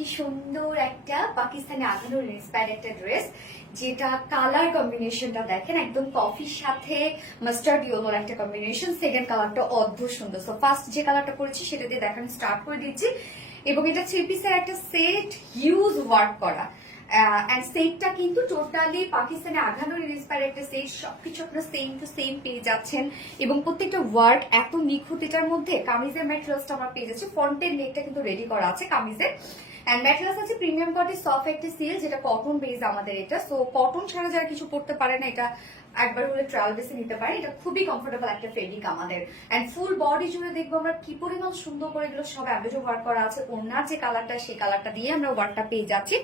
কি সুন্দর একটা পাকিস্তানি আধানোর ইন্সপায়ার্ড একটা ড্রেস, যেটা কালার কম্বিনেশনটা দেখেন একদম কফির সাথে মাস্টার্ড ইয়েলোর একটা কম্বিনেশন। সেকেন্ড কালারটা অদ্ভুত সুন্দর। সো ফার্স্ট যে কালারটা করেছি সেটা দিয়ে দেখানো স্টার্ট করে দিচ্ছি। এবং এটা 3 পিসের একটা সেট, হিউজ ওয়ার্ক করা। এন্ড সেটটা কিন্তু টোটালি পাকিস্তানি আঘানোর ইন্সপায়ার্ড একটা সেট। সবকিছু আপনারা সেম টু সেম পেয়ে যাচ্ছেন এবং প্রত্যেকটা ওয়ার্ক এত নিখুঁত। এটার মধ্যে কামিজের ম্যাটেরিয়ালসটা আমরা পেয়ে যাচ্ছি। ফ্রন্টের নেকটা কিন্তু রেডি করা আছে কামিজের। এন্ড ম্যাটেরিয়ালস আছে প্রিমিয়াম কোয়ালিটি সফট একটা সিল, যেটা কটন বেস আমাদের এটা। সো কটন ছাড়া যারা কিছু পড়তে পারে না, এটা একবার হলে ট্রায়াল বেসে নিতে পারে। এটা খুবই কমফোর্টেবল একটা ফেব্রিক আমাদের। এন্ড ফুল বডি জুড়ে দেখবো আমরা কি পরিমাণ সুন্দর করে এগুলো সব অ্যাভেজ ওয়ার্ক করা আছে। ওনার যে কালারটা সেই কালারটা দিয়ে আমরা ওয়ার্কটা পেয়ে যাচ্ছি।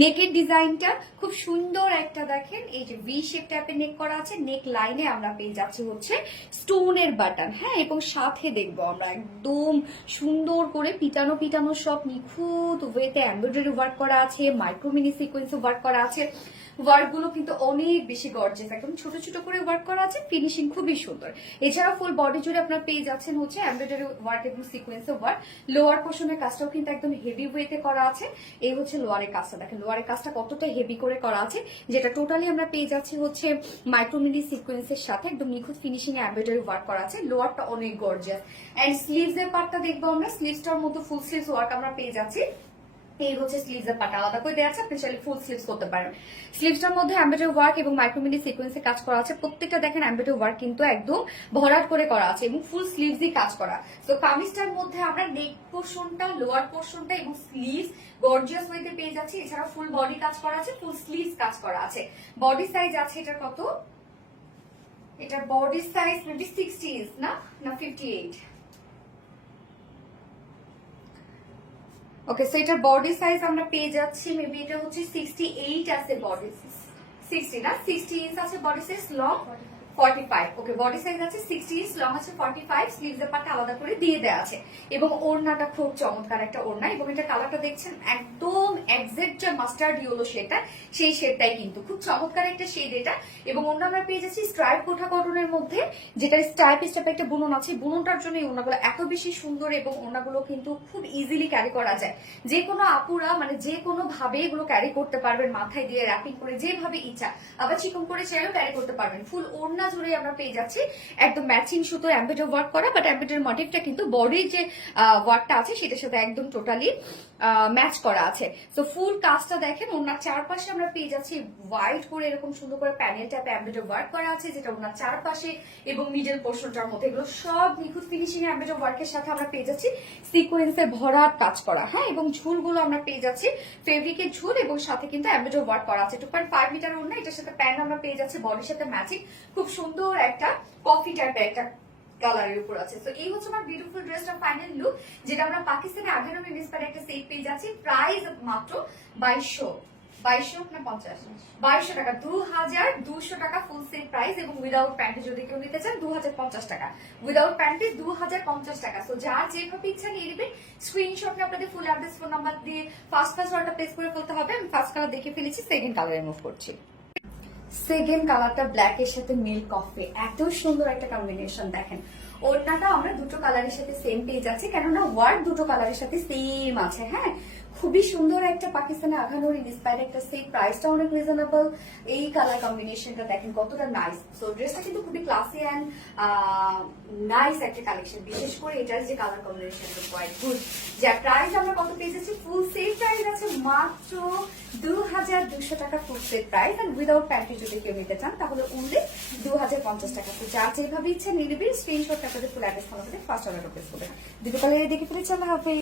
নেকের ডিজাইনটা খুব সুন্দর একটা দেখেন, এই যে ভি শেপ টাইপের নেক করা আছে। নেক লাইনে আমরা পেয়ে যাচ্ছি হচ্ছে স্টোনের বাটন, হ্যাঁ। এবং সাথে দেখবো আমরা একদম সুন্দর করে পিটানো পিটানো সব নিখুঁত ওয়েতে এমব্রয়ডারি ওয়ার্ক করা আছে, মাইক্রো মিনি সিকোয়েন্স ওয়ার্ক করা আছে। ওয়ার্ক গুলো কিন্তু অনেক বেশি গর্জিয়াস, একদম ছোট ছোট করে ওয়ার্ক করা আছে। ফিনিশিং খুবই সুন্দর। এছাড়া ফুল বডি জুড়ে আপনারা পেয়ে যাচ্ছেন হচ্ছে এমব্রয়ডারি ওয়ার্ক এবং সিকোয়েন্স ওয়ার্ক। লোয়ার পোর্শনের কাজটাও কিন্তু একদম হেভি ওয়েতে করা আছে। এই হচ্ছে লোয়ারের কাজটা, দেখেন লোয়ারের কাজটা কতটা হেভি করে করা আছে, যেটা টোটালি আমরা পেয়ে যাচ্ছি হচ্ছে মাইক্রোমিনি সিকোয়েন্সের সাথে একদম নিখুঁত ফিনিশিং এ এমব্রয়ডারি ওয়ার্ক করা আছে। লোয়ারটা অনেক গর্জিয়াস। এন্ড স্লিভস এর পার্টটা দেখবো আমরা। স্লিভসটার মধ্যে ফুল স্লিভস ওয়ার্ক আমরা পেয়ে যাচ্ছি। এই হচ্ছে স্লিভস এর পার্ট, আলাদা করে দেওয়া আছে, আপনি চাইলে ফুল স্লিভস করতে পারেন। স্লিভসটার মধ্যে এমব্রয়ডারি ওয়ার্ক এবং মাইক্রোমিনি সিকোয়েন্সে কাজ করা আছে। প্রত্যেকটা দেখেন এমব্রয়ডারি ওয়ার্ক কিন্তু একদম ভরাট করে করা আছে এবং ফুল স্লিভসই কাজ করা। তো কামিজটার মধ্যে আমরা নেক পোর্শনটা, লোয়ার পোর্শনটা এবং স্লিভস গর্জিয়াস ওয়েতে পেয়ে যাচ্ছি। এছাড়া ফুল বডি কাজ করা আছে, ফুল স্লিভস কাজ করা আছে। বডি সাইজ আছে এটার কত, এটার বডি সাইজ মেবি 60 ইঞ্চ না 58। ওকে, সো এটার বডি সাইজ আমরা পেয়ে যাচ্ছি মেবি এটা হচ্ছে 68 আছে বডি, 60 না 60 ইঞ্চ আছে বডি সাইজ, লং 45। ওকে, বডি সাইজ আছে 60 ইঞ্চ, লং আছে 45। স্লিভস এর পার্টটা আলাদা করে দিয়ে দেওয়া আছে এবং ওড়নাটা খুব চমৎকার একটা ওড়না। এবং এটা কালারটা দেখছেন একদম এক্সাক্ট যে মাস্টার্ড ইয়েলো শেডটা, সেই শেডটাই কিন্তু খুব চমৎকার একটা শেড এটা। এবং ওড়না আমরা পেয়ে যাচ্ছি স্ট্রাইপ কোঠা কটনের মধ্যে, যেটা স্ট্রাইপ স্টেপ একটা বুনন আছে। বুননটার জন্য এই ওড়নাগুলো এত বেশি সুন্দর এবং ওড়নাগুলো কিন্তু খুব ইজিলি ক্যারি করা যায়। যে কোনো আপুরা মানে যে কোনো ভাবে এগুলো ক্যারি করতে পারবেন, মাথায় দিয়ে র্যাপিং করে যেভাবে ইচ্ছা, আবার চিকন করে চাইলেও ক্যারি করতে পারবেন। ফুল ওড়না জুড়ে আমরা পেয়ে যাচ্ছি একদম ম্যাচিং সুতো এমব্রয়ডারি ওয়ার্ক করা, বাট এমব্রয়ডারি মোটিভটা কিন্তু বডির যে ওয়ার্কটা আছে সেটার সাথে একদম টোটালি ম্যাচ করা আছে। তো ফুল কাজটা দেখেন, ওনার চারপাশে আমরা পেয়ে যাচ্ছি হোয়াইট করে এরকম সুন্দর করে প্যানেল টাইপে এমব্রয়ডারি ওয়ার্ক করা আছে, যেটা ওনার চারপাশে এবং মিডল পোর্শনটার মধ্যে এগুলো সব নিখুঁত ফিনিশিং এমব্রয়ডারি ওয়ার্কের সাথে আমরা পেয়ে যাচ্ছি সিকোয়েন্সে ভরাট কাজ করা, হ্যাঁ। এবং ঝুলগুলো আমরা পেয়ে যাচ্ছি ফেব্রিকের ঝুল এবং সাথে কিন্তু এমব্রয়ডারি ওয়ার্ক করা আছে। 2.5 মিটার ওড়না, এটার সাথে প্যান্ট আমরা পেয়ে যাচ্ছি বডির সাথে ম্যাচিং। খুব সুন্দর একটা কফি টাইপের একটা কালারের উপর আছে। তো এই হচ্ছে আমার বিউটিফুল ড্রেসটা ফাইনাল লুক, যেটা আমরা পাকিস্তানি আঘানোর ইন্সপায়ার্ড একটা সেট পেয়ে যাচ্ছি। প্রাইস মাত্র 2200 না 50, 2200 টাকা, 2200 টাকা ফুল সেট প্রাইস। এবং উইদাউট প্যান্টে যদি কেউ নিতে চান 2050 টাকা, উইদাউট প্যান্টে 2050 টাকা। তো যার যেভাবে ইচ্ছা নিয়ে নেবেন। স্ক্রিনশট নিয়ে আপনাদের ফুল অ্যাড্রেস ফোন নাম্বার দিয়ে ফার্স্ট অর্ডারটা প্লেস করে ফেলতে হবে। আমি ফার্স্ট কালার দেখে ফেলেছি, সেকেন্ড কালারে মুভ করছি। সেকেন্ড কালারটা ব্ল্যাক এর সাথে মিল্ক কফি, এত সুন্দর একটা কম্বিনেশন। দেখেন ওড়নাটা আমরা দুটো কালারের সাথে সেম পেয়ে যাচ্ছি, কেননা ওয়ার্ক দুটো কালারের সাথে সেম আছে, হ্যাঁ। খুবই সুন্দর একটা পাকিস্তানি আঘানোর ইন্সপায়ার্ড একটা সেট, প্রাইসটা অনেক রিজনেবল। এই কালার কম্বিনেশনটা দেখেন কতটা নাইস। সো ড্রেসটা কিন্তু খুবই ক্লাসি অ্যান্ড নাইস একটা কালেকশন, বিশেষ করে এটার যে কালার কম্বিনেশনটা কোয়াইট গুড। যার প্রাইস আমরা কত পেয়ে যাচ্ছি, ফুল সেট প্রাইস আছে মাত্র 2200 টাকা full set price. And without panty যদি কেউ নিতে চান তাহলে অনলি 2050 টাকা। তো যার যেভাবে ইচ্ছে নিয়ে নেবেন। স্ক্রিনশট আপনাদের ফুল অ্যাড্রেস ফলো করে ফার্স্ট অর্ডার প্লেস করবেন। দুটো কালারে দেখে ফেলেছি, আল্লাহ হাফেজ।